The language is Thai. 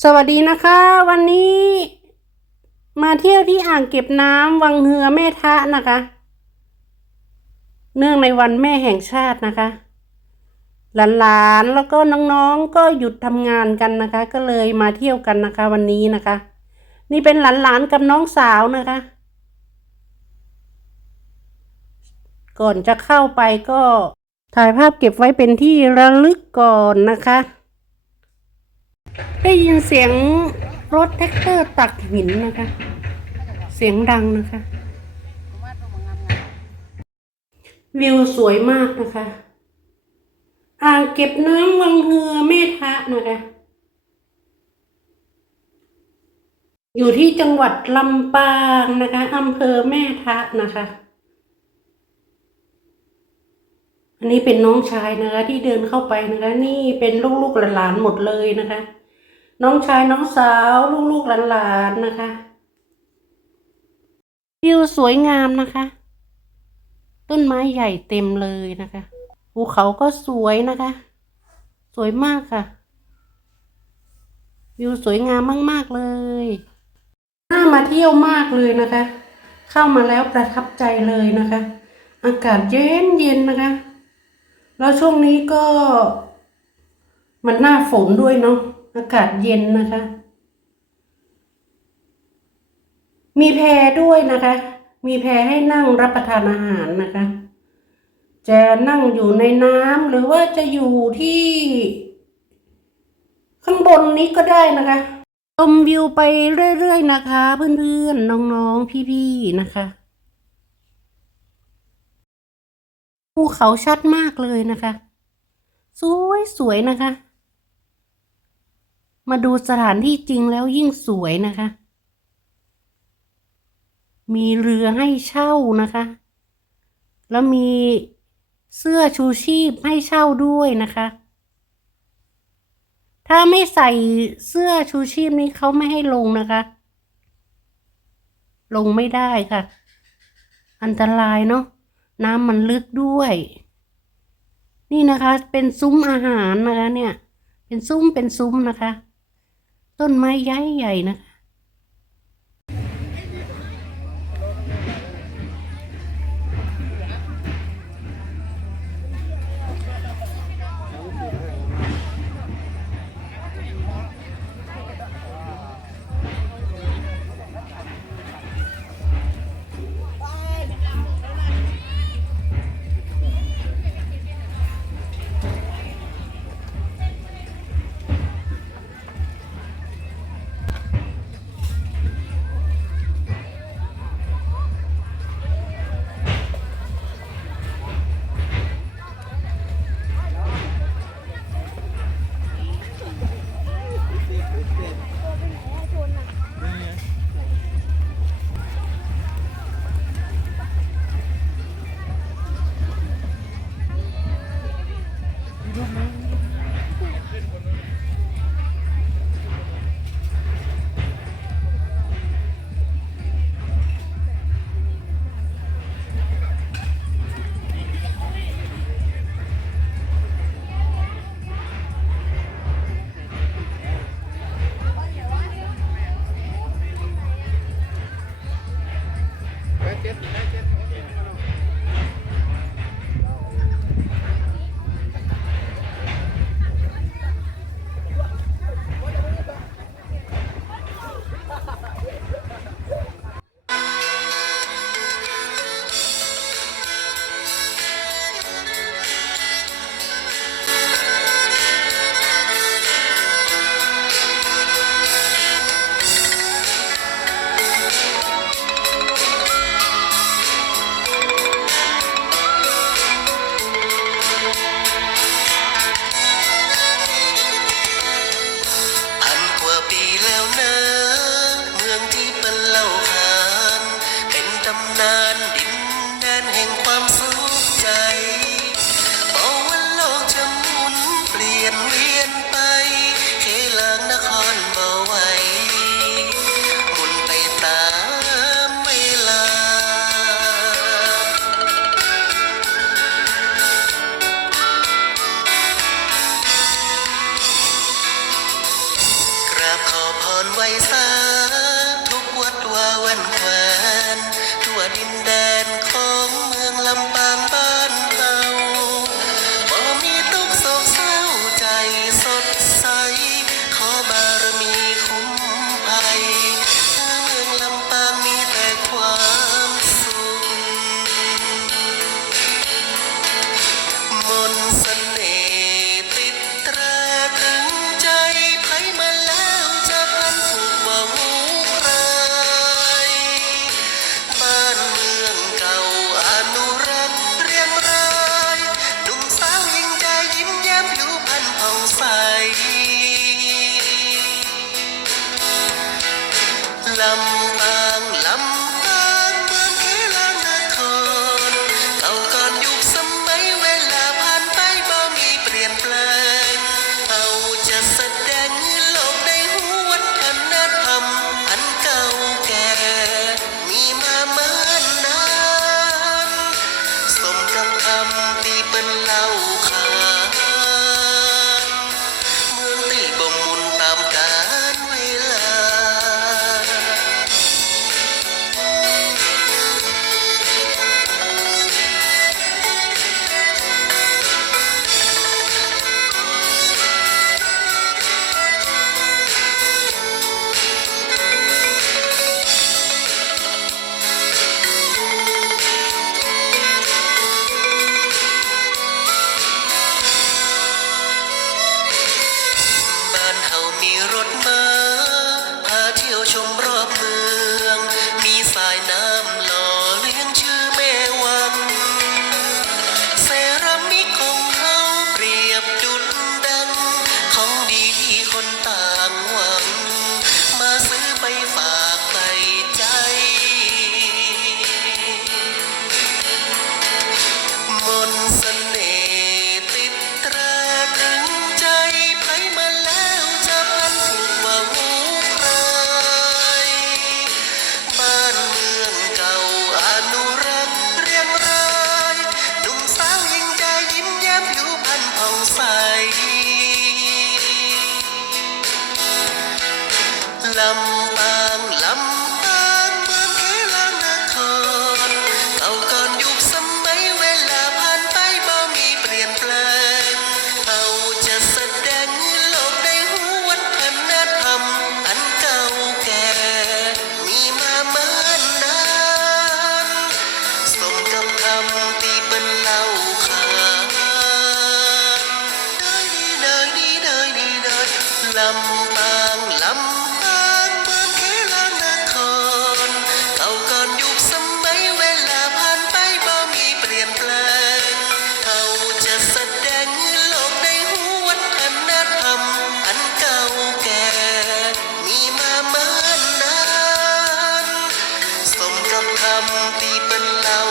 สวัสดีนะคะ วันนี้มาเที่ยวที่อ่างเก็บน้ำวังเฮือแม่ทะนะคะ เนื่องในวันแม่แห่งชาตินะคะ หลานๆแล้วก็น้องๆก็หยุดทำงานกันนะคะ ก็เลยมาเที่ยวกันนะคะ วันนี้นะคะ นี่เป็นหลานๆกับน้องสาวนะคะ ก่อนจะเข้าไปก็ถ่ายภาพเก็บไว้เป็นที่ระลึกก่อนนะคะ ได้ยินเสียงรถแท็กเตอร์ตักหินนะคะ เสียงดังนะคะ วิวสวยมากนะคะ อ่างเก็บน้ำวังเฮือแม่ทะนะคะ อยู่ที่จังหวัดลำปางนะคะอำเภอแม่ทะนะคะ อันนี้เป็นน้องชายนะคะที่เดินเข้าไปนะคะ นี่เป็นลูกๆหลานๆหมดเลยนะคะ น้องชายน้องสาวลูกๆหลานๆนะคะวิวสวยงามนะคะ ต้นไม้ใหญ่เต็มเลยนะคะภูเขาก็สวยนะคะ สวยมากค่ะ วิวสวยงามมากๆเลยน่ามาเที่ยวมากเลยนะคะ เข้ามาแล้วประทับใจเลยนะคะ อากาศเย็นเย็นนะคะ แล้วช่วงนี้ก็มันหน้าฝนด้วยเนาะ อากาศเย็นนะคะ มีแพรด้วยนะคะ มีแพรให้นั่งรับประทานอาหารนะคะ จะนั่งอยู่ในน้ำหรือว่าจะอยู่ที่ ข้างบนนี้ก็ได้นะคะชมวิวไปเรื่อยๆนะคะ เพื่อนๆ น้องๆ พี่ๆ นะคะภูเขาชัดมากเลยนะคะ สวยสวยนะคะ มาดูสถานที่จริงแล้วยิ่งสวยนะคะ มีเรือให้เช่านะคะ แล้วมีเสื้อชูชีพให้เช่าด้วยนะคะ ถ้าไม่ใส่เสื้อชูชีพนี้เขาไม่ให้ลงนะคะ ลงไม่ได้ค่ะ อันตรายเนาะน้ำมันลึกด้วย นี่นะคะ เป็นซุ้มอาหารนะคะเนี่ย เป็นซุ้มเป็นซุ้มนะคะ ต้นไม้ใหญ่ใหญ่นะคะ next. لم รถมาพาเที่ยวชมรอบ lắm thăm thì bên lao